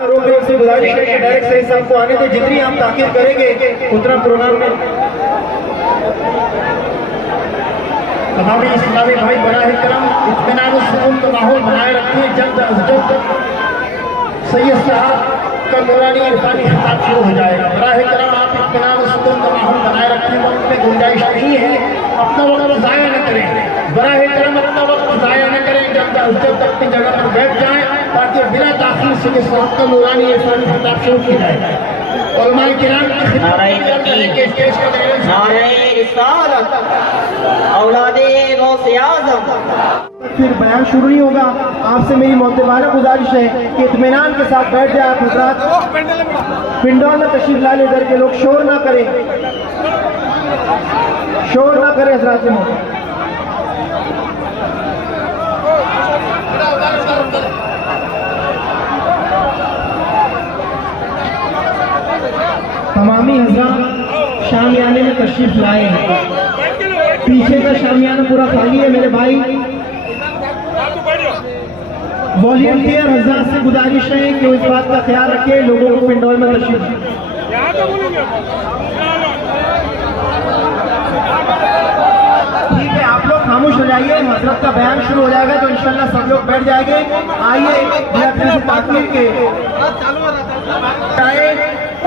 سے گزارش ہے کہ ڈائریکٹ صحیح صاحب کو آنے دے، جتنی آپ تاکید کریں گے اتنا پروگرام میں تمامی اسلامی بھائی براہ کرم اطمینان و سکون کا ماحول بنائے رکھیں۔ جلد از جلد سید صاحب کا نورانی عرفانی خطاب شروع ہو جائے گا۔ براہ کرم آپ اطمینان و سکون کا ماحول بنائے رکھیں، وقت میں گنجائش نہیں ہے، اپنا وقت ضائع نہ کریں، براہ کرم اپنا وقت ضائع نہ کریں، جلد از جلد اپنی جگہ پر بیٹھ جائیں تاکہ بلا تاخیر سید صاحب کا نورانی عرفانی خطاب شروع کیا جائے۔ علماء کرام کی خدمت کے اسٹیج کا نعرہ رسالت اولاد غوث اعظم۔ پھر بیان شروع نہیں ہوگا۔ آپ سے میری معتبرانہ گزارش ہے کہ اطمینان کے ساتھ بیٹھ جائیں۔ آپ حضرات پنڈور میں تشریف لا لے، ادھر کے لوگ شور نہ کریں، شور نہ کریں حضرات میں۔ تمامی حضرات شامیانے میں تشریف لائے، پیچھے کا شامیانہ پورا خالی ہے میرے بھائی۔ والنٹیئر حضرات سے گزارش ہے کہ اس بات کا خیال رکھیں لوگوں کو پنڈول میں تشریف ٹھیک ہے، آپ لوگ خاموش ہو جائیے، حضرت کا بیان شروع ہو جائے گا تو انشاءاللہ سب لوگ بیٹھ جائیں گے۔ آئیے تاکید کے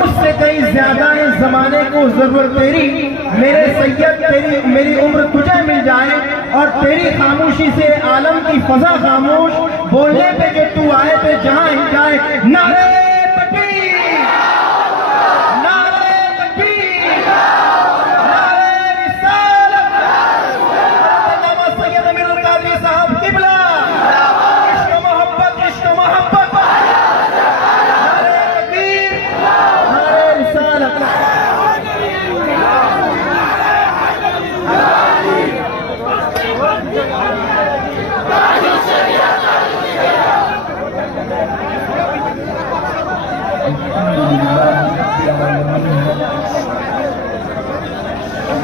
اس سے کئی زیادہ اس زمانے کو ضرورت تیری، میرے سید تیری میری عمر تجھے مل جائے، اور تیری خاموشی سے عالم کی فضا خاموش، بولنے پہ کہ تو آئے پہ جہاں ہی جائے۔ نعرہ تکبیر، نعرہ تکبیر، نعرہ رسالت، علامہ سید امیر القادری صاحب قبلہ، عشق و محبت، عشق و محبت، نعرہ تکبیر، نعرہ رسالت۔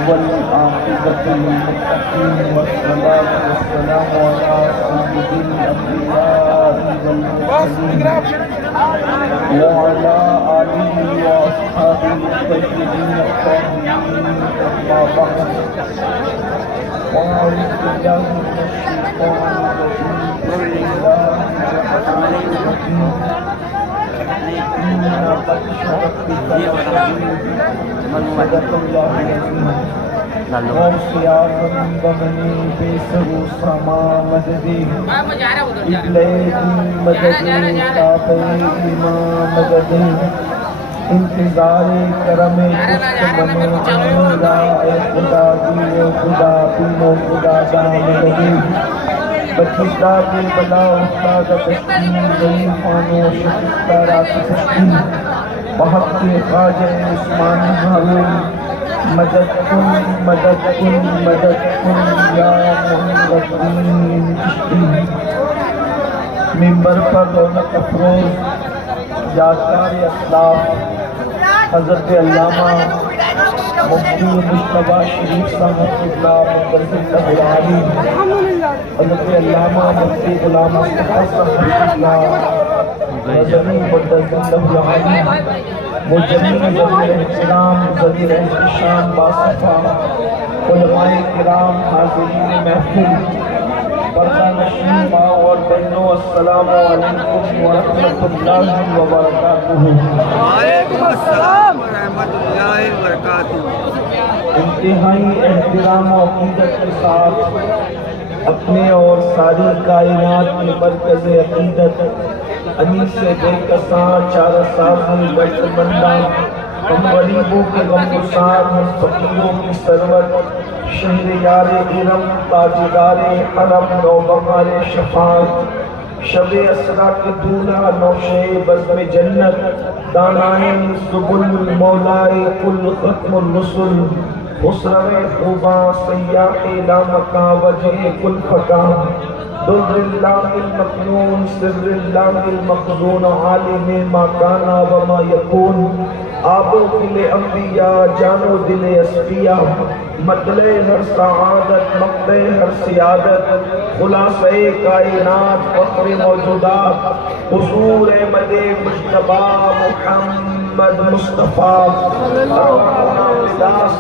والعاقبة للمتقين والصلاة والسلام على سيد الأنبياء والمرسلين وعلى آله وأصحابه الطيبين الطاهرين، أما بعد، وأعوذ بالله من الشيطان الرجيم، بسم الله الرحمن الرحيم، إن بطش ربك لشديد، صدق الله العظيم۔ غوث اعظم بمنی بے سرو سما مددی، ابلے دین مددی، تابع ایمان مددی، انتظار کرم خشک منو رائے خدا دیو خدا بینو خدا دا مددی، بچتا کے بلا استاد تشکین گئی فانو شکستہ رات تشکین، بحق کے خواجہ عثمانی ہارون، مدد کن مدد کن مدد کن یا محمد دین چشتی۔ ممبر پر رونق افروز یادگار اسلاف حضرت علامہ مفتی مجتبیٰ شریف صاحب اللہ مقدس العالی، حضرت علامہ مفتی غلام مصطفیٰ صاحب اللہ مدنی مقدس العالی، وہ جمیع ذوی احترام ذوی احتشام باصفا علماء کرام، حاضرین محفل، پردہ نشین ماں اور بہنوں، السلام علیکم ورحمۃ اللہ وبرکاتہ۔ وعلیکم السلام ورحمۃ اللہ وبرکاتہ۔ انتہائی احترام و عقیدت کے ساتھ اپنے اور ساری کائنات کے مرکز عقیدت انیس بے کساں چار ساخی بٹ بندہ، ہم غریبوں کے غم گسار، ہم فقیروں کی سرورت، شہر یار ارم، تاجدار حرم، نوبہار شفاعت، شب اسرا کے دولہ نوشے بزم جنت، دانائے سبل مولائے کل ختم الرسل، خسرو خوباں سیاح لامکاں وجہ کل فکاں در اللہ المکنون سر اللہ المخزون عالم ما کانا وما یکون آب و دل انبیاء جانو دل اصفیاء مطلع ہر سعادت مقطع ہر سیادت خلاصہ کائنات فخر موجودات حضور احمد مجتبی محمد مصطفیٰ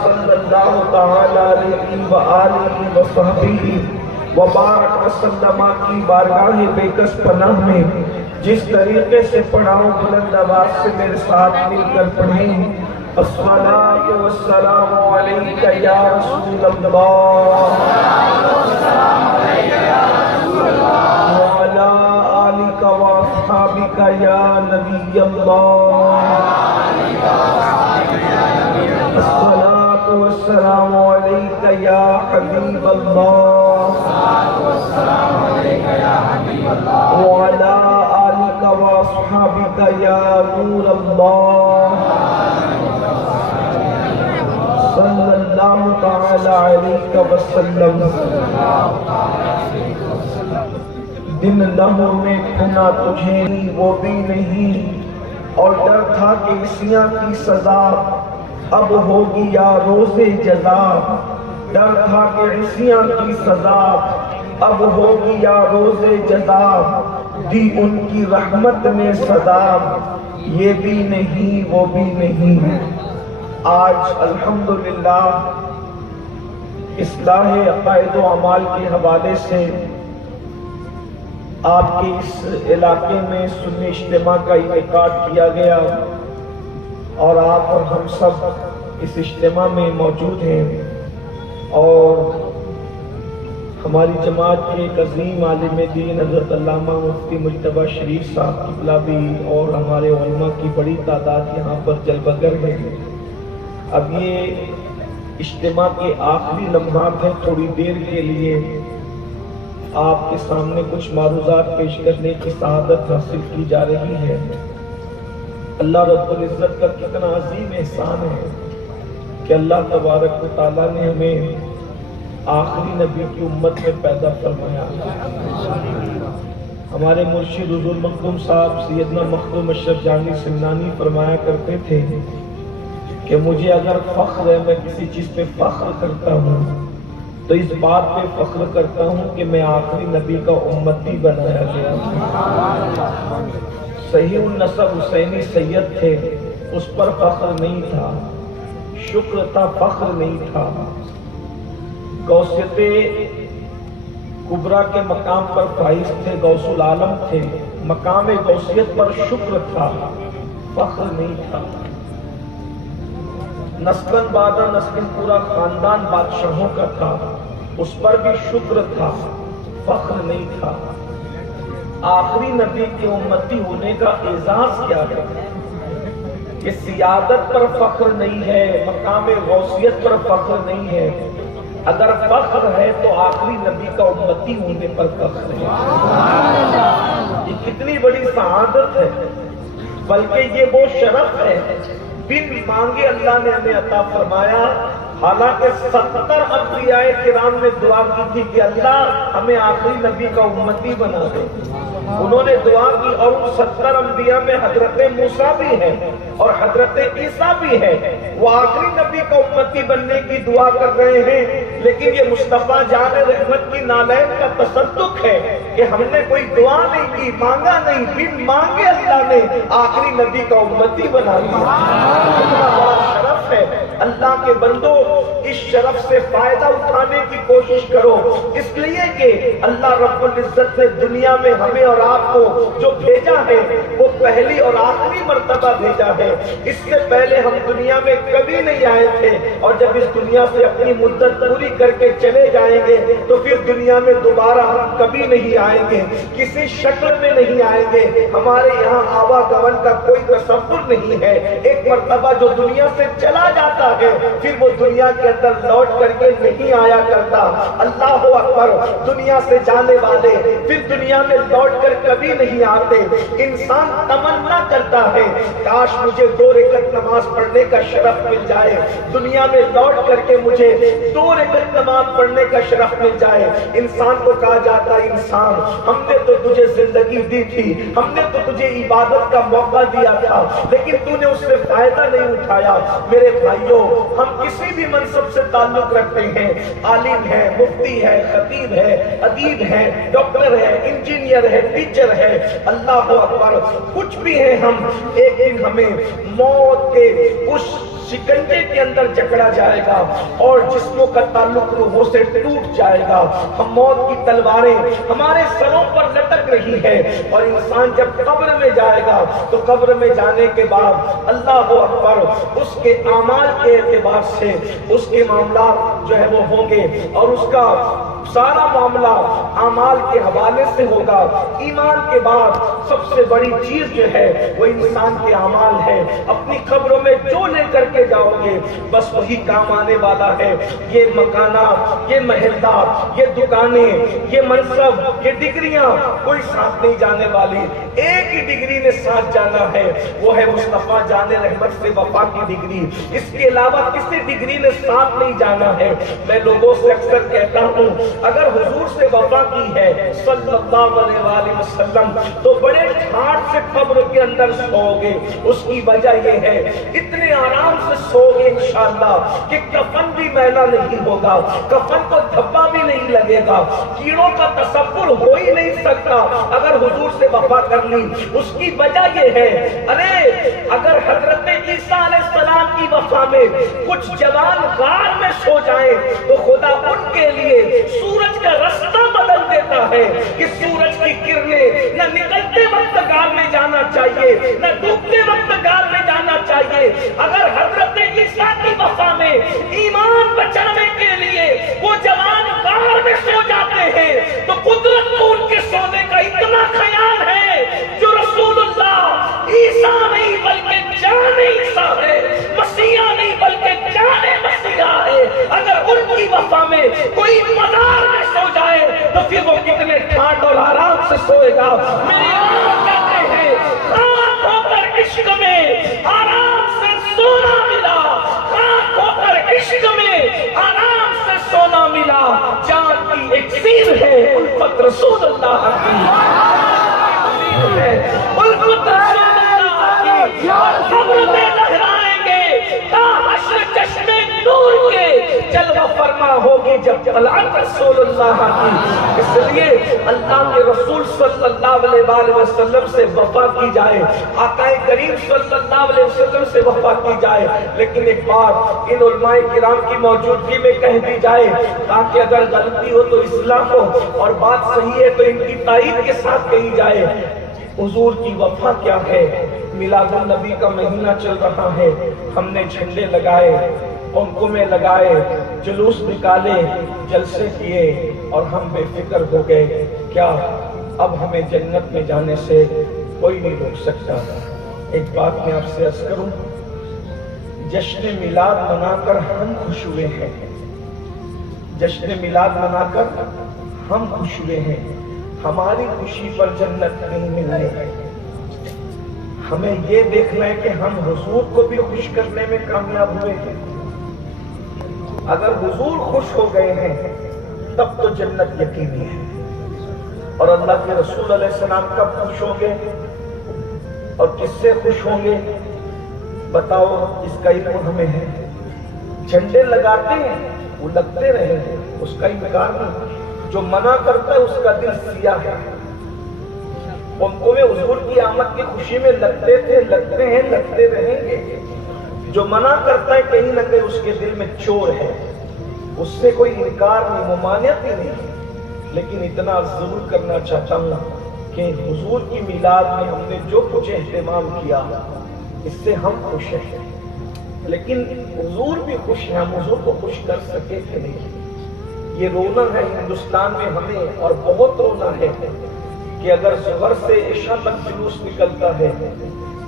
صلی اللہ تعالی علیہ وآلہ وصحبہ وبارک وسلم کی بارگاہ بے کس پناہ میں جس طریقے سے پڑھاؤں بلند آواز سے میرے ساتھ مل کر پڑھیں الصلاة والسلام علیکہ یا رسول اللہ وعلا آلکہ واصحابکہ یا نبی اللہ الصلاة والسلام علیکہ یا حبیب اللہ وعلا آلکہ واصحابکہ یا نور اللہ صلی اللہ تعالی علیہ وسلم دن لمحوں میں کھنا تجھے وہ بھی نہیں اور ڈر تھا کہ عصیاں کی سزا اب ہوگی یا روز جزا ڈر تھا کہ عصیاں کی سزا اب ہوگی یا روز جزا دی ان کی رحمت نے صدا یہ بھی نہیں وہ بھی نہیں آج الحمدللہ اصلاح عقائد و اعمال کے حوالے سے آپ کے اس علاقے میں سنی اجتماع کا انعقاد کیا گیا اور آپ اور ہم سب اس اجتماع میں موجود ہیں اور ہماری جماعت کے ایک عظیم عالم دین حضرت علامہ مفتی مجتبی شریف صاحب قبلہ بھی اور ہمارے علماء کی بڑی تعداد یہاں پر جلوگر ہے۔ اب یہ اجتماع کے آخری لمحات ہیں، تھوڑی دیر کے لیے آپ کے سامنے کچھ معروضات پیش کرنے کی سعادت حاصل کی جا رہی ہے۔ اللہ رب العزت کا کتنا عظیم احسان ہے کہ اللہ تبارک و تعالیٰ نے ہمیں آخری نبی کی امت میں پیدا فرمایا۔ ہمارے مرشد حضور مخدوم صاحب سیدنا مخدوم اشرف جانی سمنانی فرمایا کرتے تھے کہ مجھے اگر فخر ہے، میں کسی چیز پہ فخر کرتا ہوں تو اس بات پہ فخر کرتا ہوں کہ میں آخری نبی کا امتی بنایا گیا۔ صحیح النسب حسینی سید تھے، اس پر فخر نہیں تھا، شکر تھا، فخر نہیں تھا۔ غوثیت کبریٰ کے مقام پر فائز تھے، غوث العالم تھے، مقام غوثیت پر شکر تھا، فخر نہیں تھا۔ نسلن بعد نسلن پورا خاندان بادشاہوں کا تھا، اس پر بھی شکر تھا، فخر نہیں تھا۔ آخری نبی کے امتی ہونے کا اعزاز کیا ہے کہ سیادت پر فخر نہیں ہے، مقام غوثیت پر فخر نہیں ہے۔ اگر فخر ہے تو آخری نبی کا امتی ہونے پر فخر ہے۔ یہ کتنی بڑی سعادت ہے، بلکہ یہ وہ شرف ہے بن مانگے اللہ نے ہمیں عطا فرمایا۔ حالانکہ 70 انبیاء کرام نے دعا کی تھی کہ اللہ ہمیں آخری نبی کا امتی بنا دے، انہوں نے دعا کی، اور ان 70 انبیاء میں حضرت موسیٰ بھی ہے اور حضرت عیسیٰ بھی ہے، وہ آخری نبی کا امتی بننے کی دعا کر رہے ہیں۔ لیکن یہ مصطفیٰ جان رحمت کی نالین کا تصدق ہے کہ ہم نے کوئی دعا نہیں کی، مانگا نہیں، بن مانگے اللہ نے آخری نبی کا امتی بنا دیا۔ اتنا بڑا شرف ہے۔ اللہ کے بندو اس شرف سے فائدہ اٹھانے کی کوشش کرو، اس لیے کہ اللہ رب العزت نے دنیا میں ہمیں اور آپ کو جو بھیجا ہے وہ پہلی اور آخری مرتبہ بھیجا ہے۔ اس سے پہلے ہم دنیا میں کبھی نہیں آئے تھے، اور جب اس دنیا سے اپنی مدت پوری کر کے چلے جائیں گے تو پھر دنیا میں دوبارہ ہم کبھی نہیں آئیں گے، کسی شکل میں نہیں آئیں گے۔ ہمارے یہاں آواگمن کا کوئی تصور نہیں ہے۔ ایک مرتبہ جو دنیا سے چلا چلا جاتا ہے پھر وہ دنیا کے اندر لوٹ کر کے نہیں آیا کرتا. اللہ اکبر. دنیا سے جانے والے پھر دنیا میں لوٹ کر کبھی نہیں آتے. انسان تمنا کرتا ہے کاش مجھے 2 رکعت نماز پڑھنے کا شرف مل جائے, دنیا میں لوٹ کر کے مجھے 2 رکعت نماز پڑھنے کا شرف مل جائے. انسان کو کہا جاتا ہے انسان ہم نے تو تجھے زندگی دی تھی, ہم نے تو تجھے عبادت کا موقع دیا تھا, لیکن تو نے اس سے فائدہ نہیں اٹھایا. میرے بھائیوں, ہم کسی بھی منصب سے تعلق رکھتے ہیں, عالم ہے, مفتی ہے, خطیب ہے, ادیب ہے, ڈاکٹر ہے, انجینئر ہے, ٹیچر ہے, اللہ اکبر, کچھ بھی ہے ہم, ایک دن ہمیں موت کے اس شکنجے کے اندر جکڑا جائے گا اور جسموں کا تعلق روحوں سے ٹوٹ جائے گا. ہم موت کی تلواریں ہمارے سروں پر لٹک رہی ہے, اور انسان جب قبر میں جائے گا تو قبر میں جانے کے بعد اللہ اکبر اس کے اعمال کے اعتبار سے اس کے معاملات جو ہے وہ ہوں گے, اور اس کا سارا معاملہ اعمال کے حوالے سے ہوگا. ایمان کے بعد سب سے بڑی چیز جو ہے وہ انسان کے اعمال ہے. اپنی قبروں میں جو لے کر کے جاؤ گے بس وہی کام آنے والا ہے. یہ مکانات, یہ محلات, یہ دکانیں, یہ منصب, یہ ڈگریاں کوئی ساتھ نہیں جانے والی. ایک ہی ڈگری نے ساتھ جانا ہے, وہ ہے مصطفیٰ جان رحمت سے وفا کی ڈگری. اس کے علاوہ کسی ڈگری نے ساتھ نہیں جانا ہے. میں لوگوں سے اکثر کہتا ہوں اگر حضور سے وفا کی ہے صلی اللہ علیہ وآلہ وسلم تو بڑے ٹھاٹ سے قبر کے اندر سو گے. اس کی وجہ یہ ہے اتنے آرام سے سو گے انشاءاللہ کہ کفن بھی میلا نہیں ہوگا, کفن کو دھبا بھی نہیں لگے گا, کیڑوں کا تصور ہو ہی نہیں سکتا اگر حضور سے وفا کر لی. اس کی وجہ یہ ہے, ارے اگر حضرت عیسیٰ علیہ السلام کی وفا میں کچھ جوان غار میں سو جائیں تو خدا ان کے لیے سورج کا رستہ بدل دیتا ہے کہ سورج کی کرنیں نہ نکلتے وقت غار میں جانا چاہیے نہ ڈوبتے وقت غار میں جانا چاہیے. اگر حضرت عیسیٰ کی وفا میں ایمان بچانے کے لیے وہ جوان غار میں سو جاتے ہیں تو قدرت کو ان کے سونے کا اتنا خیال ہے جو رسول اللہ عیسیٰ نہیں بلکہ جان عیسیٰ ہے, مسیح نہیں بلکہ جان مسیح ہے. اگر ان کی وفا میں کوئی مزار میں سو جائے تو پھر وہ کتنے ٹھاٹ اور آرام سے سوئے گا. میری آنکھ کہتے ہیں خاک ہو کر عشق میں آرام سے سونا ملا, خاک ہو کر عشق میں آرام سے سونا ملا. جان کی اکسیر ہے الفت رسول اللہ کی, الفت رسول اللہ کی, اور قبر میں لہرائیں گے تا حشر چشمے نور کے جلوہ فرما ہوگی جب طلعت رسول اللہ کی. اس لیے اللہ کے رسول صلی اللہ علیہ وآلہ وسلم سے وفا کی جائے, آقا کریم صلی اللہ علیہ وسلم سے وفا کی جائے. لیکن ایک بات ان علماء کرام کی موجودگی میں کہہ دی جائے تاکہ اگر غلطی ہو تو اصلاح ہو اور بات صحیح ہے تو ان کی تائید کے ساتھ کہی جائے. حضور کی وفا کیا ہے؟ میلاد النبی کا مہینہ چل رہا ہے, ہم نے جھنڈے لگائے, قمقمے لگائے, جلوس نکالے, جلسے کیے اور ہم بے فکر ہو گئے. کیا اب ہمیں جنت میں جانے سے کوئی نہیں روک سکتا؟ ایک بات میں آپ سے عرض کروں, جشن میلاد منا کر ہم خوش ہوئے ہیں, جشن میلاد منا کر ہم خوش ہوئے ہیں. ہماری خوشی پر جنت نہیں ملنے, ہمیں یہ دیکھنا ہے کہ ہم حضور کو بھی خوش کرنے میں کامیاب ہوئے ہیں. اگر حضور خوش ہو گئے ہیں تب تو جنت یقینی ہے. اور اللہ کے رسول علیہ السلام کب خوش ہوں گے اور کس سے خوش ہوں گے بتاؤ؟ اس کا علم ہمیں ہے. جھنڈے لگاتے ہیں وہ لگتے رہے, اس کا انکار نہیں. جو منع کرتا ہے اس کا دل سیاہ ہے. قمقمے حضور کی آمد کی خوشی میں لگتے تھے, لگتے ہیں, لگتے رہیں گے. جو منع کرتا ہے کہیں نہ کہیں اس کے دل میں چور ہے, اس سے کوئی انکار نہیں, ممانعت ہی نہیں. لیکن اتنا ضرور کرنا چاہتا ہوں کہ حضور کی میلاد میں ہم نے جو کچھ اہتمام کیا اس سے ہم خوش ہیں, لیکن حضور بھی خوش ہیں. ہم حضور کو خوش کر سکے کہ نہیں؟ یہ رونا ہے ہندوستان میں ہمیں, اور بہت رونا ہے کہ اگر ظہر سے عشاء تک جلوس نکلتا ہے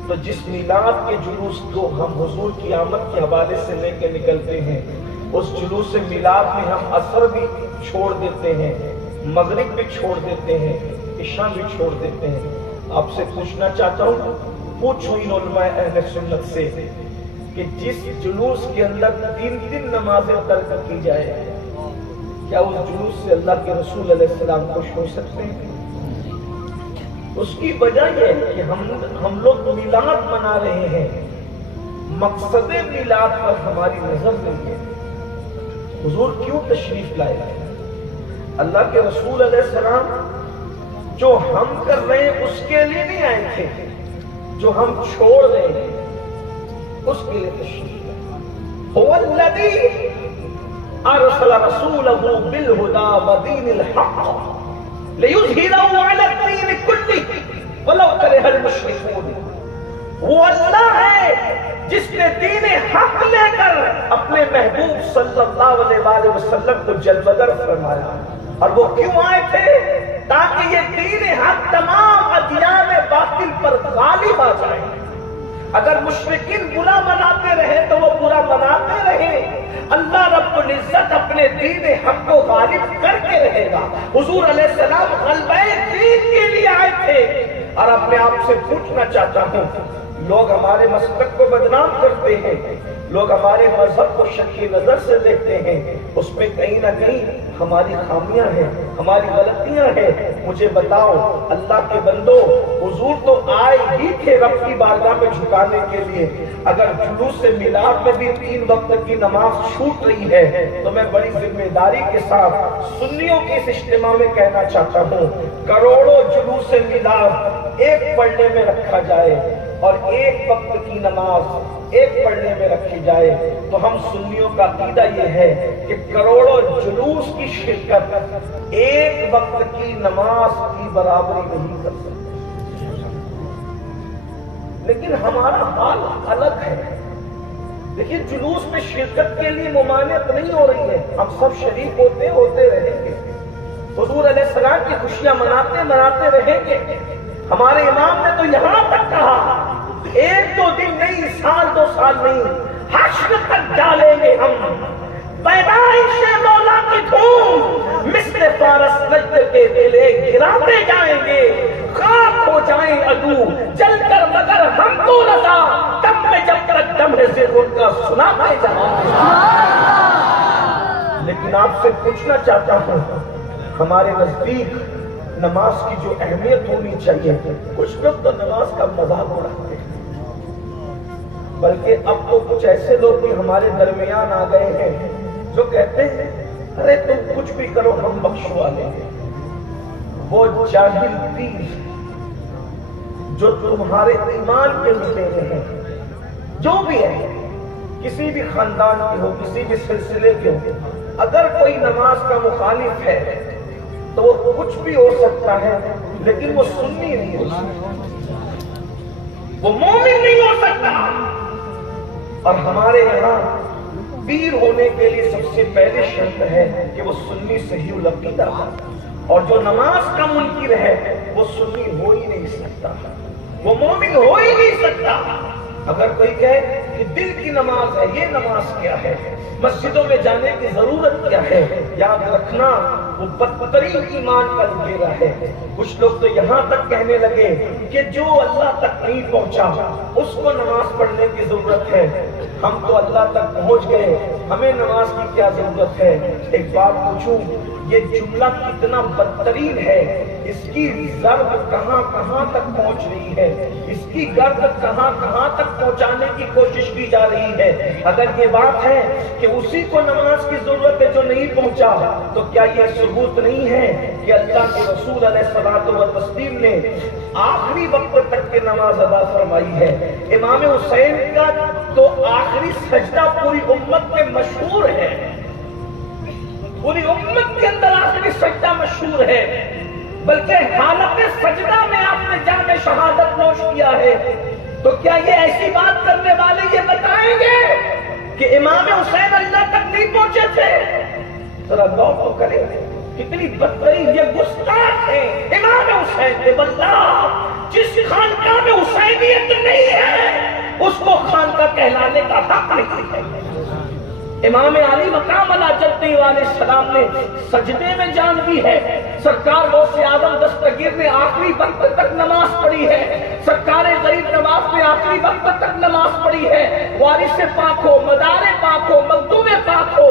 تو جس میلاد کے جلوس کو ہم حضور کی آمد کے حوالے سے لے کے نکلتے ہیں، اس جلوس سے میلاد میں ہم عصر بھی چھوڑ دیتے ہیں، مغرب بھی چھوڑ دیتے ہیں، عشاء بھی چھوڑ دیتے ہیں۔ آپ سے پوچھنا چاہتا ہوں، پوچھو ان علماء اہل سنت سے کہ جس جلوس کے اندر 3 نمازیں ترک کی جائے، کیا اس جلوس سے اللہ کے رسول علیہ السلام خوش ہو سکتے ہیں؟ اس کی وجہ یہ ہے کہ ہم لوگ میلاد منا رہے ہیں، مقصد میلاد پر ہماری نظر نہیں ہے۔ حضور کیوں تشریف لائے؟ اللہ کے رسول علیہ السلام جو ہم کر رہے ہیں اس کے لیے نہیں آئے تھے، جو ہم چھوڑ رہے ہیں اس کے لیے تشریف لائے۔ هو الذی ارسل رسولہ بالہدی ودین الحق لیظہرہ علی الدین کلہ ولو کرہ المشرکون۔ وہ اللہ ہے جس نے دین حق لے کر اپنے محبوب صلی اللہ علیہ وآلہ وسلم کو جلوگر فرمایا۔ اور وہ کیوں آئے تھے؟ تاکہ یہ دین حق تمام ادیان باطل پر غالب آ جائے۔ اگر مشرکین برا مناتے رہے تو وہ برا مناتے رہے، اللہ رب العزت اپنے دین حق کو غالب کر کے رہے گا۔ حضور علیہ السلام غلبہ دین کے لیے آئے تھے۔ اور اپنے آپ سے پوچھنا چاہتا ہوں، لوگ ہمارے مسلک کو بدنام کرتے ہیں، لوگ ہمارے مذہب کو شکی نظر سے دیکھتے ہیں، اس میں کہیں نہ کہیں ہماری خامیاں ہیں، ہماری غلطیاں ہیں۔ مجھے بتاؤ اللہ کے بندو، حضور تو آئے ہی تھے رب کی بارگاہ میں جھکانے کے لیے۔ اگر جلوس سے میلاد میں بھی 3 وقت کی نماز چھوٹ رہی ہے تو میں بڑی ذمہ داری کے ساتھ سنیوں کے اس اجتماع میں کہنا چاہتا ہوں، کروڑوں جلوس سے میلاد ایک پڑھنے میں رکھا جائے اور 1 وقت کی نماز ایک پڑھنے میں رکھی جائے تو ہم سنیوں کا عقیدہ یہ ہے کہ کروڑوں جلوس کی شرکت 1 وقت کی نماز کی برابری نہیں کر سکتے۔ لیکن ہمارا حال الگ ہے۔ دیکھیے جلوس میں شرکت کے لیے ممانعت نہیں ہو رہی ہے، ہم سب شریک ہوتے رہیں گے، حضور علیہ السلام کی خوشیاں مناتے رہیں گے۔ ہمارے امام نے تو یہاں تک کہا 1-2 دن نہیں، 1-2 سال نہیں، حشر تک ڈالیں گے ہم پیدائش مولا کی دھوم، مثل فارس نجد کے قلعے گراتے جائیں گے، خاک ہو جائیں عدو جل کر مگر ہم کو رضا، دم میں جب تک دم ہے زیر ان کا سناتے جائیں گے۔ لیکن آپ سے پوچھنا چاہتا ہوں، ہمارے نزدیک نماز کی جو اہمیت ہونی چاہیے، کچھ لوگ تو نماز کا مذاق اڑاتے ہیں، بلکہ اب تو کچھ ایسے لوگ بھی ہمارے درمیان آ گئے ہیں جو کہتے ہیں ارے تم کچھ بھی کرو ہم بخشوا لیں گے۔ وہ جاہل پیر جو تمہارے ایمان کے لٹیرے ہیں، جو بھی ہے، کسی بھی خاندان کے ہو، کسی بھی سلسلے کے ہو، اگر کوئی نماز کا مخالف ہے تو وہ کچھ بھی ہو سکتا ہے لیکن وہ سنی نہیں ہو سکتا، وہ مومن نہیں ہو سکتا۔ اور ہمارے یہاں پیر ہونے کے لیے سب سے پہلے شرط ہے کہ وہ سنی صحیح العقیدہ ہے، اور جو نماز کا منکر ہے وہ سنی ہو ہی نہیں سکتا، وہ مومن ہو ہی نہیں سکتا۔ اگر کوئی کہے کہ دل کی نماز ہے، یہ نماز کیا ہے، مسجدوں میں جانے کی ضرورت کیا ہے، یاد رکھنا وہ بدترین ایمان کا لٹیرا ہے۔ کچھ لوگ تو یہاں تک کہنے لگے کہ جو اللہ تک نہیں پہنچا اس کو نماز پڑھنے کی ضرورت ہے، ہم تو اللہ تک پہنچ گئے، ہمیں نماز کی کیا ضرورت ہے۔ ایک بات پوچھوں، یہ جملہ کتنا بدترین ہے، اس کی ضرب کہاں کہاں تک پہنچ رہی ہے، اس کی گرد کہاں کہاں تک پہنچانے کی کوشش کی جا رہی ہے۔ اگر یہ بات ہے کہ اسی کو نماز کی ضرورت ہے جو نہیں پہنچا، تو کیا یہ ثبوت نہیں ہے کہ اللہ کے رسول علیہ الصلوۃ والتسلیم نے آخری وقت تک کی نماز ادا فرمائی ہے۔ امام حسین کا تو آخری سجدہ پوری امت میں مشہور ہے، پوری امت کے اندر آخری سجدہ مشہور ہے، بلکہ حالت سجدہ میں آپ نے جام شہادت نوش کیا ہے۔ تو کیا یہ ایسی بات کرنے والے یہ بتائیں گے کہ امام حسین اللہ تک نہیں پہنچے تھے؟ ذرا غور تو کریں، کتنی بدترین یہ گستاخ ہیں۔ امام حسین واللہ جس خانقاہ میں حسینیت نہیں ہے اس کو خانقاہ کہلانے کا حق نہیں ہے۔ امام علی مقام علیہ السلام نے سجدے میں جان دی ہے، سرکار غوث اعظم دستگیر نے آخری وقت تک نماز پڑھی ہے، سرکار غریب نواز نے آخری وقت تک نماز پڑھی ہے، وارث پاک ہو، مدار پاک ہو، مخدوم پاک ہو،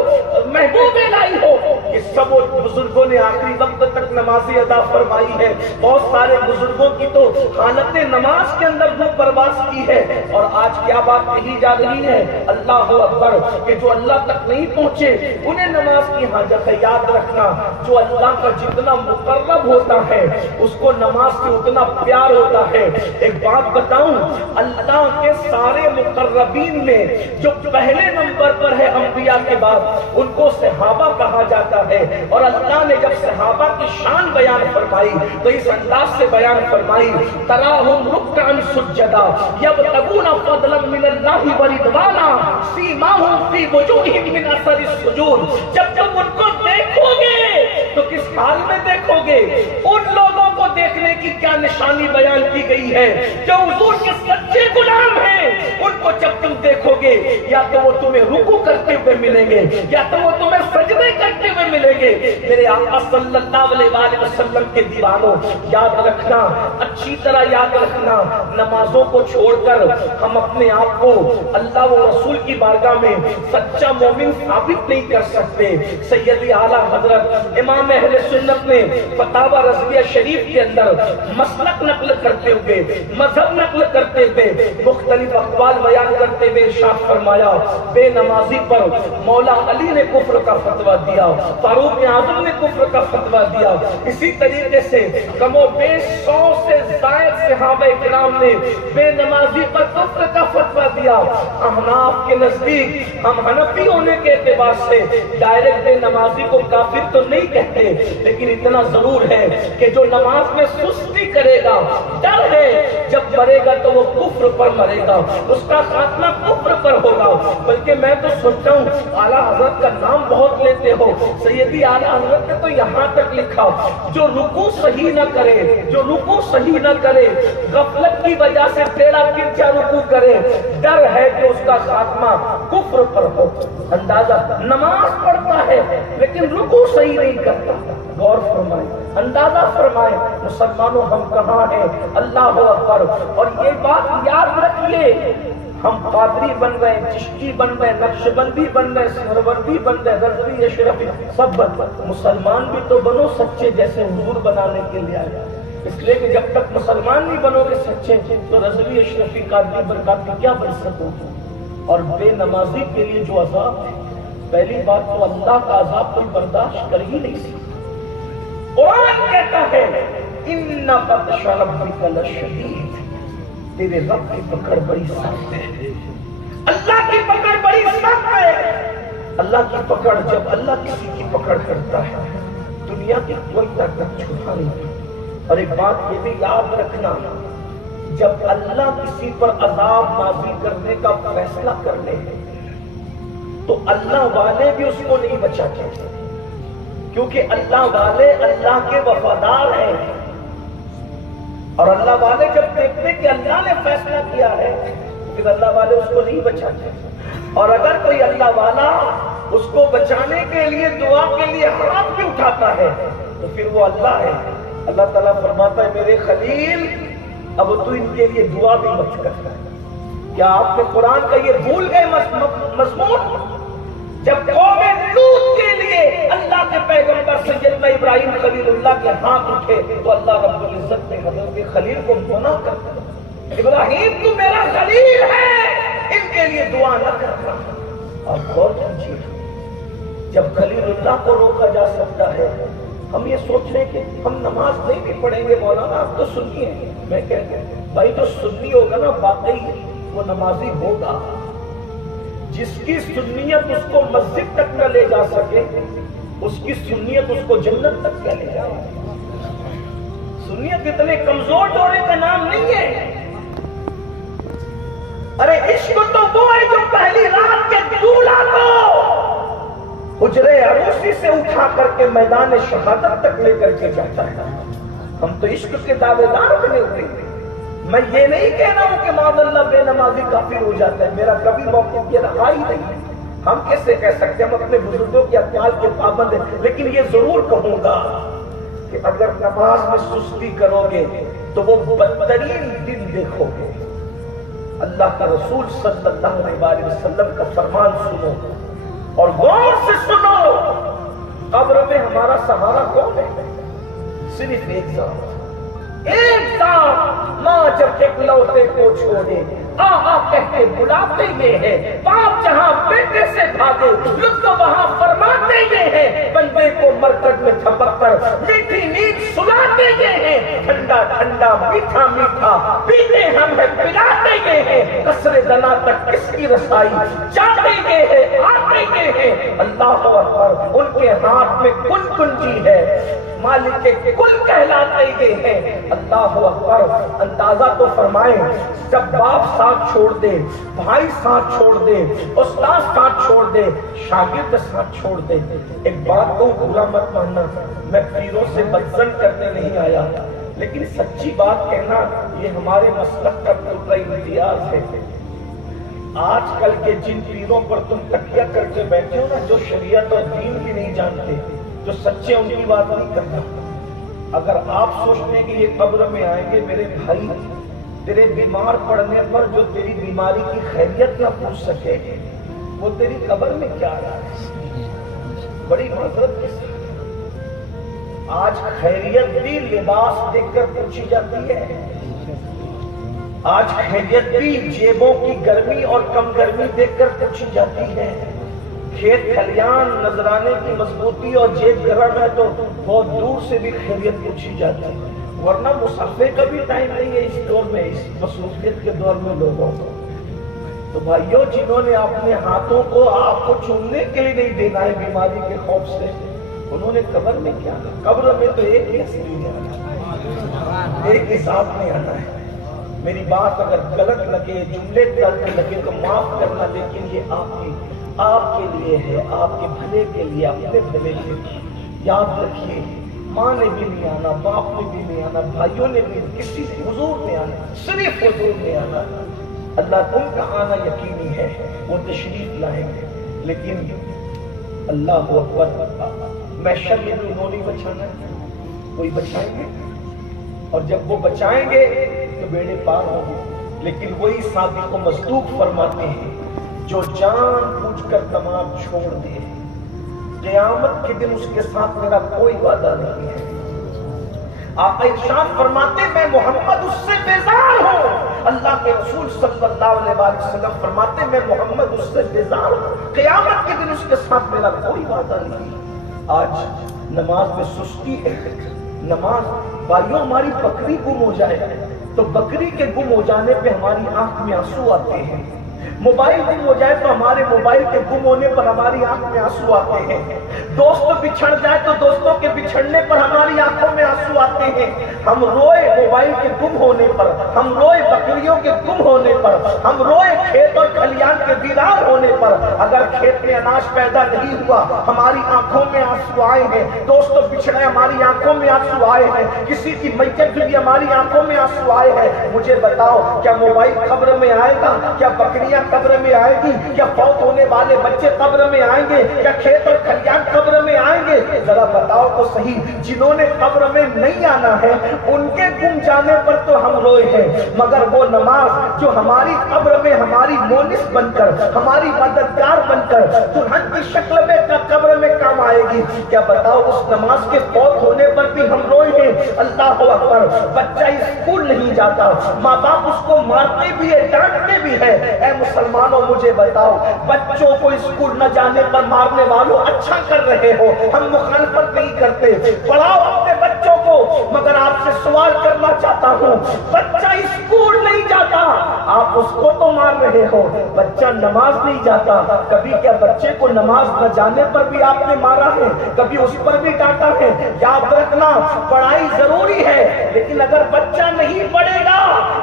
محبوب الہی ہو، یہ سب بزرگوں نے آخری وقت تک نمازی ادا فرمائی ہے۔ بہت سارے بزرگوں کی تو حالت نماز کے اندر وہ پرواز کی ہے، اور آج کیا بات کہی جا رہی ہے، اللہ اکبر، کہ جو اللہ تک نہیں پہنچے انہیں نماز کی حاجت ہے۔ یاد رکھنا، جو اللہ کا جتنا مقرب ہوتا ہے اس کو نماز سے اتنا پیار ہوتا ہے۔ ایک بات بتاؤں، اللہ کے سارے مقربین میں جو پہلے نمبر پر ہے انبیاء کے بعد، ان کو صحابہ کہا جاتا ہے، اور اللہ نے جب صحابہ کی شان بیان فرمائی تو اس انداز سے بیان فرمائی، تراہم رکعا سجدا یبتغون فضلا من اللہ ورضوانا سیماہم فی وجوہہم من اثر السجود۔ جب ان کو دیکھو گے تو کس حال میں دیکھو گے؟ ان لوگوں کو دیکھنے کی کیا نشانی بیان کی گئی ہے جو حضور کے سچے غلام ہیں، ان کو جب تم دیکھو گے یا تو وہ تمہیں رکوع کرتے ہوئے ملیں گے یا تو وہ تمہیں سجدے کرتے ہوئے ملیں گے۔ میرے آقا صلی اللہ علیہ وسلم کے دیوانوں، یاد رکھنا، اچھی طرح یاد رکھنا، نمازوں کو چھوڑ کر ہم اپنے آپ کو اللہ و رسول کی بارگاہ میں سچا مومن ثابت نہیں کر سکتے۔ سیدی اعلیٰ حضرت امام اہل سنت نے فتاوی رضویہ شریف کے اندر مسلک نقل کرتے ہوئے، مذہب نقل کرتے ہوئے، مختلف اقوال بیان کرتے ہوئے ارشاد فرمایا، بے نمازی پر مولا علی نے کفر کا فتویٰ دیا، فاروق اعظم نے کفر کا فتویٰ دیا، اسی طریقے سے کم و بیش 100 سے زائد صحابہ کرام نے بے نمازی پر کفر کا فتویٰ دیا۔ احناف کے نزدیک، ہم حنفی ہونے کے اعتبار سے ڈائریکٹ بے نمازی کو کافر تو نہیں کہتے، لیکن اتنا ضرور ہے کہ جو نماز میں سستی کرے گا، ڈر ہے جب مرے گا تو وہ کفر پر مرے گا، اس کا خاتمہ کفر پر ہوگا۔ بلکہ میں تو سوچتا ہوں، اعلیٰ حضرت کا نام بہت لیتے ہو، سیدی اعلیٰ حضرت نے تو یہاں تک لکھا، جو رکوع صحیح نہ کرے، جو رکوع صحیح نہ کرے، غفلت کی وجہ سے ٹیڑھا ترچھا رکوع کرے، ڈر ہے کہ اس کا خاتمہ کفر پر ہو۔ اندازہ، نماز پڑھتا ہے لیکن رکوع صحیح نہیں کرتا۔ غور فرمائے، اندازہ فرمائے، مسلمانوں ہم کہاں ہیں؟ اللہ اکبر۔ اور یہ بات یاد رکھیے، ہم قادری بن گئے، چشتی بن گئے، نقشبندی بن گئے، سہروردی بن گئے، رضوی اشرفی، سب بن گئے، مسلمان بھی تو بنو سچے جیسے حضور بنانے کے لیے آیا۔ اس لیے کہ جب تک مسلمان نہیں بنو گے سچے تو رضوی اشرفی قادری برکات کیا بن سکو گے؟ اور بے نمازی کے لیے جو عذاب ہے، پہلی بات تو اللہ کا عذاب کوئی برداشت کر ہی نہیں سکتا۔ قرآن کہتا ہے ان بطش ربک لشدید، تیرے رب کی پکڑ بڑی سخت ہے، اللہ کی پکڑ بڑی سخت ہے۔ اللہ کی پکڑ، جب اللہ کسی کی پکڑ کرتا ہے دنیا کی کوئی طاقت چھوڑا نہیں۔ اور ایک بات یہ بھی یاد رکھنا، جب اللہ کسی پر عذاب نازل کرنے کا فیصلہ کر لے تو اللہ والے بھی اس کو نہیں بچاتے، کیونکہ اللہ والے اللہ کے وفادار ہیں، اور اللہ والے جب دیکھتے کہ اللہ نے فیصلہ کیا ہے پھر اللہ والے اس کو نہیں بچاتے۔ اور اگر کوئی اللہ والا اس کو بچانے کے لیے دعا کے لیے ہاتھ بھی اٹھاتا ہے تو پھر وہ اللہ ہے۔ اللہ تعالیٰ فرماتا ہے میرے خلیل اب تو ان کے لیے دعا بھی مت کرتا ہے۔ کیا آپ نے قرآن کا یہ بھول گئے مضمون؟ جب قوم لوط کے لیے اللہ کے پیغمبر سیدنا ابراہیم خلیل اللہ کے ہاتھ اٹھے تو اللہ رب العزت نے حضرت خلیل کو منع کر دیا، ابراہیم تو میرا خلیل ہے، ان کے لیے دعا نہ کرنا۔ اور غور کیجیے، جب خلیل اللہ کو روکا جا سکتا ہے، ہم یہ سوچ رہے کہ ہم نماز نہیں بھی پڑھیں گے، مولانا آپ تو سنی ہے، میں کہتا ہوں بھائی جو سنی ہوگا نا واقعی وہ نمازی ہوگا۔ جس کی سنیت اس کو مسجد تک نہ لے جا سکے، اس کی سنیت اس کو جنت تک کیا لے جائے۔ سنیت اتنے کمزور ڈورے کا نام نہیں ہے۔ ارے عشق تو وہ ہے جو پہلی رات کے دولہا کو حجرے عروسی سے اٹھا کر کے میدان شہادت تک لے کر کے جاتا ہے۔ ہم تو عشق کے دعوے دار بنے ہوئے ہیں۔ میں یہ نہیں کہہ رہا ہوں کہ معاذ اللہ بے نمازی کافر ہو جاتا ہے. میرا کبھی موقف یہ رہا ہی نہیں. ہم کیسے کہہ سکتے ہیں؟ ہم اپنے بزرگوں کے اقوال کے پابند ہیں. لیکن یہ ضرور کہوں گا کہ اگر نماز میں سستی کرو گے تو وہ بدترین دن دیکھو گے. اللہ کا رسول صلی اللہ علیہ وسلم کا فرمان سنو اور غور سے سنو. قبر میں ہمارا سہارا کون ہے؟ صرف ایک ذات. ایک ذات ماں جب اکلوتے کو چھوڑے آہا کہتے بلاتے یہ ہے. باپ جہاں بیٹے سے بھاگے لطف وہاں فرماتے یہ ہے. بندے کو مرکز میں تھپک کر میٹھی نیند سلاتے یہ ہے. ٹھنڈا ٹھنڈا میٹھا میٹھا پیتے ہم ہے پلاتے یہ ہے. قصر دنا تک کس کی رسائی جاتے یہ ہے آتے یہ ہے. اللہ اکبر. ان کے ہاتھ میں کن کنجی ہے. مالک کل کہلاتے یہ ہے. اللہ اکبر. اندازہ تو فرمائیں جب باپ ساتھ چھوڑ دے, بھائی ساتھ چھوڑ دے, استاد ساتھ چھوڑ دے, شاگرد ساتھ چھوڑ دے. ایک بات کو برا مت ماننا, میں پیروں سے بدزن کرنے نہیں آیا, لیکن سچی بات کہنا یہ ہمارے مسلک کا پورا امتیاز ہے. آج کل کے جن پیروں پر تم تکیہ کر کے بیٹھے ہو نا, جو شریعت اور دین بھی نہیں جانتے, جو سچے ان کی بات نہیں کرنا. اگر آپ سوچتے ہیں کہ یہ قبر میں آئیں گے, میرے بھائی تیرے بیمار پڑنے پر جو تیری بیماری کی خیریت نہ پوچھ سکے وہ تیری قبر میں کیا رہا ہے؟ بڑی معذرت کے ساتھ آج خیریت بھی لباس دیکھ کر پوچھی جاتی ہے. آج خیریت بھی جیبوں کی گرمی اور کم گرمی دیکھ کر پوچھی جاتی ہے. کھیت کھلیان نذرانے کی مضبوطی اور جیب گرم ہے تو بہت دور سے بھی خیریت پوچھی جاتی ہے. ورنہ مصافحے کا بھی ٹائم نہیں ہے اس دور میں, اس مصروفیت کے دور میں لوگوں کو. تو بھائیوں, جنہوں نے اپنے ہاتھوں کو آپ کو چومنے کے لیے نہیں دینا ہے بیماری کے خوف سے, انہوں نے قبر میں کیا آنا؟ قبر میں تو ایک ہی اصلی نے آنا, ایک ہی ساتھ میں آنا ہے. میری بات اگر غلط لگے, جملے غلط لگے تو معاف کرنا, لیکن یہ آپ کے لیے ہے, آپ کے بھلے کے لیے, اپنے بھلے کے لیے. یاد رکھیے, ماں نے بھی نہیں آنا, باپ نے بھی نہیں آنا, بھائیوں نے بھی, کسی سے حضور نے آنا, صرف حضور نے آنا. اللہ ان کا آنا یقینی ہے, وہ تشریف لائیں گے. لیکن اللہ اکبر, محشر میں بھی انہوں نے بچانا ہے, کوئی بچائیں گے, اور جب وہ بچائیں گے تو بیڑے پار ہوں گے. لیکن وہی صادق و مصدوق فرماتے ہیں جو جان بوجھ کر نماز چھوڑ دے, قیامت کے دن اس کے ساتھ میرا کوئی وعدہ نہیں ہے. آقا ارشاد فرماتے میں محمد اس سے بیزار ہوں. اللہ کے رسول صلی اللہ علیہ وسلم فرماتے میں محمد اس سے بیزار ہوں, قیامت کے دن اس کے ساتھ میرا کوئی وعدہ نہیں. آج نماز میں سستی ہے. نماز بھائیوں, ہماری بکری گم ہو جائے تو بکری کے گم ہو جانے پہ ہماری آنکھ میں آنسو آتے ہیں. موبائل گم ہو جائے تو ہمارے موبائل کے گم ہونے پر ہماری آنکھ میں آنسو آتے ہیں. دوست بچھڑ جائے تو دوستوں کے بچھڑنے پر ہماری آنکھوں میں آنسو آتے ہیں. ہم روئے موبائل کے گم ہونے پر, ہم روئے بکریوں کے گم ہونے پر, ہم روئے کھیت اور کھلیان کے ویران ہونے پر. اگر کھیت میں اناج پیدا نہیں ہوا ہماری آنکھوں میں آنسو آئے ہیں. دوست بچھڑے ہماری آنکھوں میں آنسو آئے ہیں. کسی کی میت ہوئی ہماری آنکھوں میں آنسو آئے ہیں. مجھے بتاؤ, کیا موبائل قبر میں آئے گا؟ کیا بکریاں قبر میں آئے گی؟ کیا فوت ہونے والے بچے قبر میں آئیں گے؟ کیا کھیت اور کھلیان قبر میں آئیں گے؟ ذرا بتاؤ تو صحیح. جنہوں نے قبر میں نہیں آنا ہے ان کے گم جانے پر تو ہم روئے ہیں, مگر وہ نماز جو ہماری قبر میں ہماری مونس بن کر, ہماری مددگار بن کر دلہن کی شکل میں قبر میں کام آئے گی, کیا بتاؤ اس نماز کے فوت ہونے پر بھی ہم روئے ہیں. اللہ اکبر. بچہ اسکول نہیں جاتا, ماں باپ اس کو مارتے بھی ہے, ڈانٹتے بھی ہے. اے مسلمانوں مجھے بتاؤ, بچوں کو اسکول نہ جانے پر مارنے والوں اچھا کر رہے ہو, ہم مخالفت نہیں کرتے. پڑھاؤ اپنے بچوں کو, مگر آپ سے سوال کرنا چاہتا ہوں, بچہ اسکول نہیں جاتا, آپ اس کو تو مار رہے ہو. بچہ نماز نہیں جاتا, کبھی کیا بچے کو نماز نہ جانے پر بھی آپ نے مارا ہے, کبھی اس پر بھی ڈانٹا ہے. یاد رکھنا, پڑھائی ضروری ہے, لیکن اگر بچہ نہیں پڑھے گا,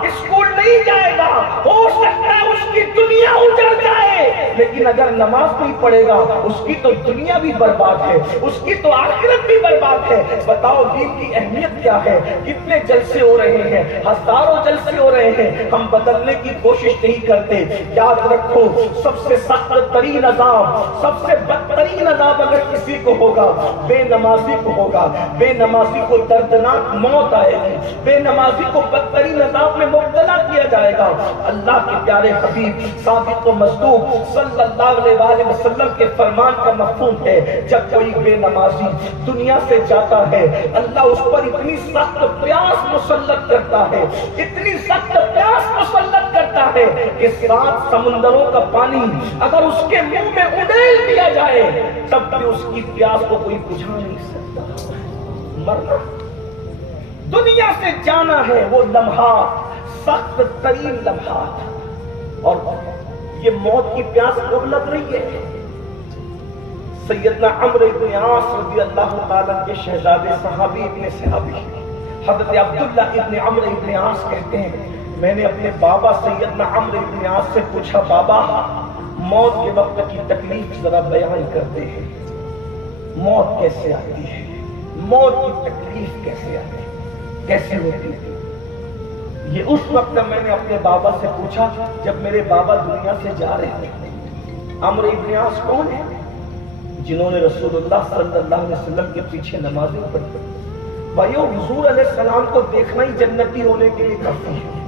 اسکول نہیں جائے گا, ہو سکتا ہے اس کی دنیا اجڑ جائے, لیکن لیکن اگر نماز نہیں پڑھے گا اس کی تو دنیا بھی برباد ہے، اس کی تو آخرت بھی برباد ہے۔ بتاؤ دین کی اہمیت کیا ہے؟ کتنے جلسے ہو رہے ہیں، ہزاروں جلسے ہو رہے ہیں، ہم بدلنے کی کوشش نہیں کرتے۔ یاد رکھو سب سے سخت ترین عذاب، سب سے بدترین عذاب اگر کسی کو ہوگا بے نمازی کو ہوگا۔ بے نمازی کو دردناک موت آئے گی، بے نمازی کو بدترین عذاب میں مبتلا کیا جائے گا۔ اللہ کے پیارے حبیب صادق و مصدوق صلی اللہ علیہ وسلم کے فرمان کا مفہوم ہے، جب کوئی بے نمازی دنیا سے جاتا ہے اللہ اس پر اتنی سخت پیاس مسلط کرتا ہے، اتنی سخت پیاس مسلط کرتا ہے کہ 7 سمندروں کا پانی اگر اس کے منہ میں اڈیل دیا جائے تب بھی اس کی پیاس کو کوئی بجھا نہیں سکتا۔ مرنا، دنیا سے جانا ہے، وہ لمحات سخت ترین لمحات۔ اور یہ موت کی پیاس کب لگ رہی ہے؟ سیدنا عمرو بن عاص رضی اللہ تعالیٰ کے شہزادے صحابی ابن صحابی حضرت عبداللہ ابن عمرو بن عاص کہتے ہیں میں نے اپنے بابا سیدنا عمرو بن عاص سے پوچھا، بابا موت کے وقت کی تکلیف ذرا بیان کرتے ہیں، موت کیسے آتی ہے، موت کی تکلیف کیسے آتی ہے، کیسے ہوتی ہے؟ یہ اس وقت میں نے اپنے بابا سے پوچھا جب میرے بابا دنیا سے جا رہے تھے۔ عمرو بن عاص کون ہے؟ جنہوں نے رسول اللہ صلی اللہ علیہ وسلم کے پیچھے نمازیں پڑھی۔ بھائیو، حضور علیہ السلام کو دیکھنا ہی جنتی ہونے کے لیے کافی ہے۔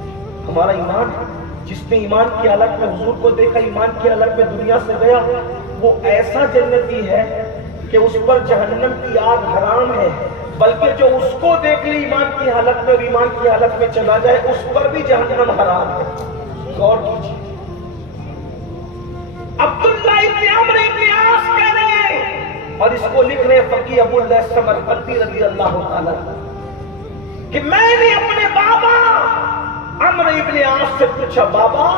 ہمارا ایمان ہے، جس نے ایمان کی حالت میں حضور کو دیکھا، ایمان کی حالت میں دنیا سے گیا، وہ ایسا جنتی ہے کہ اس پر جہنم کی آگ حرام ہے، بلکہ جو اس کو دیکھ لے ایمان کی حالت میں اور ایمان کی حالت میں چلا جائے اس پر بھی جہنم حرام ہے۔ غور کیجیے، عبداللہ ابن عمرو ابن عاص کہہ رہے ہیں اور اس کو لکھ رہے فقیہ ابو اللہ سمرقندی رضی اللہ تعالیٰ کہ میں نے اپنے بابا عمرو ابن عاص سے پوچھا، بابا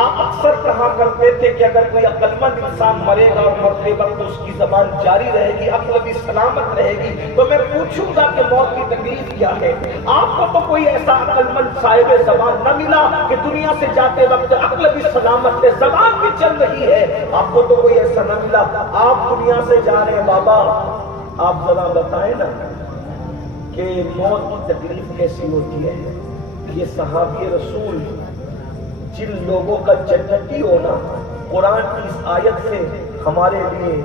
آپ اکثر کہا کرتے تھے کہ اگر کوئی عقل مند انسان مرے گا اور مرتے وقت اس کی زبان جاری رہے گی، عقل بھی سلامت رہے گی، تو میں پوچھوں گا کہ موت کی تکلیف کیا ہے۔ آپ کو تو کوئی ایسا عقل مند صاحب زبان نہ ملا کہ دنیا سے جاتے وقت عقل بھی سلامت ہے، زبان بھی چل رہی ہے، آپ کو تو کوئی ایسا نہ ملا، آپ دنیا سے جا رہے ہیں، بابا آپ ذرا بتائیں نا کہ موت کی تکلیف کیسی ہوتی ہے۔ یہ صحابی رسول جن لوگوں کا جنتی ہونا قرآن کی اس آیت سے ہمارے لیے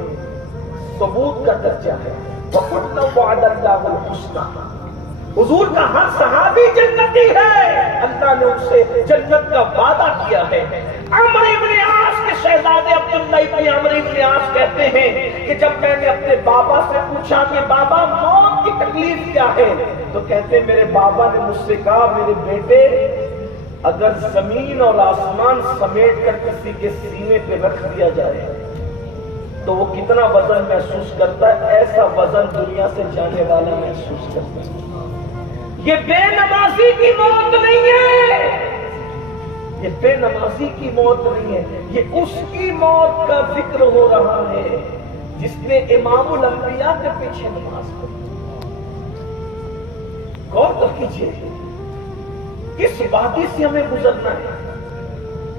ثبوت کا درجہ ہے۔ وَقُلْنَا وَعَدَ اللَّهُ الْحُسْنَى، حضور کا ہر صحابی جنتی ہے، اللہ نے ان سے جنت کا وعدہ کیا ہے۔ عمرو بن عاص کے شہزادے عبداللہ ابن عمرو بن عاص کہتے ہیں کہ جب میں نے اپنے بابا سے پوچھا کہ بابا موت کی تکلیف کیا ہے، تو کہتے میرے بابا نے مجھ سے کہا، میرے بیٹے اگر زمین اور آسمان سمیٹ کر کسی کے سینے پہ رکھ دیا جائے تو وہ کتنا وزن محسوس کرتا ہے، ایسا وزن دنیا سے جانے والا محسوس کرتا ہے۔ یہ بے نمازی کی موت نہیں ہے، یہ بے نمازی کی موت نہیں ہے، یہ اس کی موت کا ذکر ہو رہا ہے جس نے امام الانبیاء کے پیچھے نماز پڑھی۔ غور تو کیجیے، اس وادی سے ہمیں گزرنا ہے،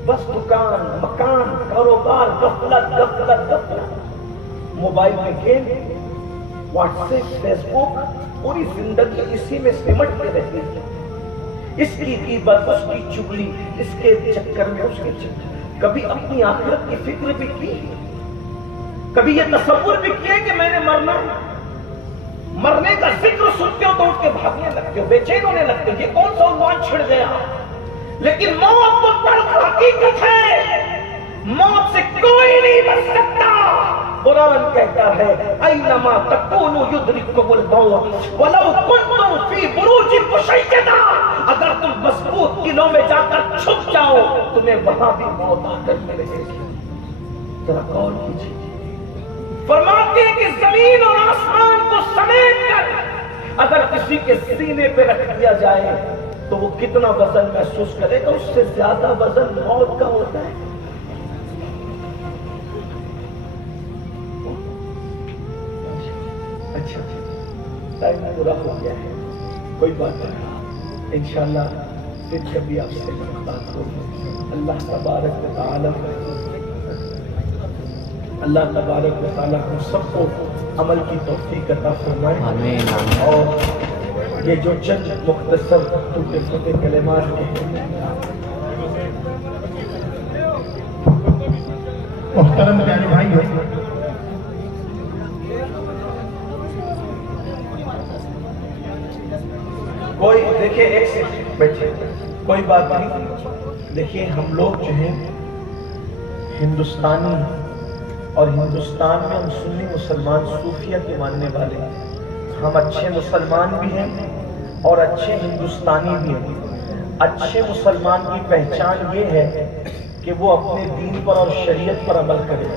بس دکان، مکان، کاروبار، غفلت غفلت غفلت، موبائل میں گیم، واٹس ایپ، فیس بک، پوری زندگی اسی میں سمٹ کے رہتی ہے۔ اس کی غیبت، اس کی چگلی، اس کے چکر میں اس کے چکر، کبھی اپنی آخرت کی فکر بھی کی، کبھی یہ تصور بھی کیا کہ میں نے مرنا ہے۔ مرنے کا ذکر سنتے ہو تو اٹھ کے بھاگنے لگتے ہو، بے چین ہونے لگتے ہو، یہ کون سا عنوان چھڑ گیا۔ لیکن موت تو تلخ حقیقت ہے، موت سے کوئی نہیں بچ سکتا۔ قرآن کہتا ہے اینما تکونوا یدرککم الموت ولو کنتم فی بروج مشیدہ، اگر تم مضبوط قلعوں میں جا کر چھپ جاؤ تمہیں وہاں بھی موت آ کر ملے گی۔ ذرا غور کیجیے، فرماتے ہیں کہ زمین اور آسمان کو سمیٹ کر اگر کسی کے سینے پہ رکھ دیا جائے تو وہ کتنا وزن محسوس کرے گا، اس سے زیادہ وزن موت کا ہوتا ہے۔ اچھا ٹائم پورا ہو گیا ہے، کوئی بات نہیں، انشاءاللہ پھر کبھی آپ سے بات ہوگی۔ اللہ تبارک و تعالی اللہ تبارک و تعالیٰ ہم سب کو عمل کی توفیق عطا فرمائے. آمین. اور یہ جو چند مختصر ٹوٹے پھوٹے کلمات ہیں محترم پیارے بھائیو، کوئی دیکھیں ایک سیکنڈ بیٹھے، کوئی بات نہیں. دیکھیں ہم لوگ جو ہیں ہندوستانی ہیں اور ہندوستان میں ہم سنی مسلمان صوفیہ کے ماننے والے ہیں. ہم اچھے مسلمان بھی ہیں اور اچھے ہندوستانی بھی ہیں. اچھے مسلمان کی پہچان یہ ہے کہ وہ اپنے دین پر اور شریعت پر عمل کرے،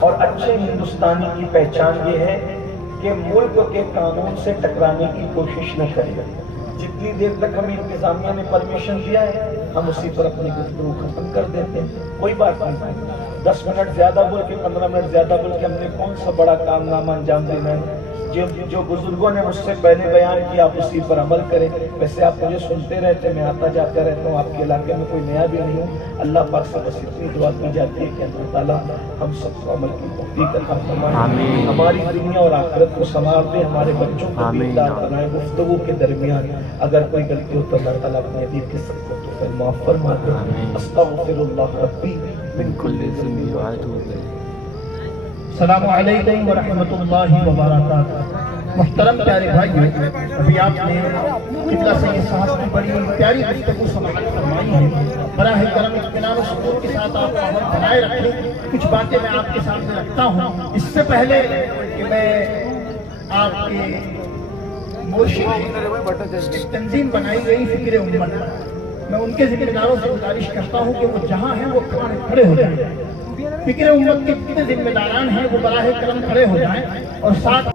اور اچھے ہندوستانی کی پہچان یہ ہے کہ ملک کے قانون سے ٹکرانے کی کوشش نہ کرے. جتنی دیر تک ہمیں انتظامیہ نے پرمیشن دیا ہے ہم اسی پر اپنی گفتگو ختم کر دیتے ہیں. کوئی بات نہیں، 10 منٹ زیادہ بول کے 15 منٹ زیادہ بول کے ہم نے کون سا بڑا کام نامہ انجام دینا ہے. جو بزرگوں نے مجھ سے پہلے بیان کیا آپ اسی پر عمل کریں. ویسے آپ مجھے سنتے رہتے، میں آتا جاتا رہتا ہوں، آپ کے علاقے میں کوئی نیا بھی نہیں ہوں. اللہ پاک سے بس اتنی دعا کی جاتی ہے کہ اللہ تعالیٰ ہم سب کو عمل کی توفیق عطا فرمائے، ہماری دنیا اور آخرت کو سنوار دے، ہمارے بچوں کو دیندار بنائے. گفتگو کے درمیان اگر کوئی غلطی ہو تو اللہ تعالیٰ اپنے حبیب کے سب کو تو پھر معاف فرما دے. استغفر اللہ ربی من کل ذنب واتوب الیہ. السلام علیکم ورحمۃ اللہ وبرکاتہ. محترم پیارے بھائیو، ابھی آپ نے قبلہ سید صاحب کی بڑی پیاری گفتگو سماعت فرمائی ہے. براہ کرم اطمینان و سکون کے ساتھ آپ عمل بنائے رکھیں. کچھ باتیں میں آپ کے سامنے رکھتا ہوں. اس سے پہلے کہ میں آپ کے مرشد تنظیم بنائی گئی فکر امت، میں ان کے ذمہ داروں سے گزارش کرتا ہوں کہ وہ جہاں ہیں وہ کھڑے ہو جائیں. فکر امت کے جتنے ذمہ داران ہیں وہ براہ کرم کھڑے ہو جائیں اور ساتھ